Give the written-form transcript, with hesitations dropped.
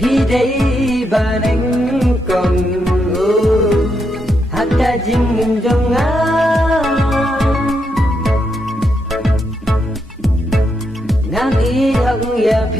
phi đây bà nánh còn hatta jing jong a nam y hằng ya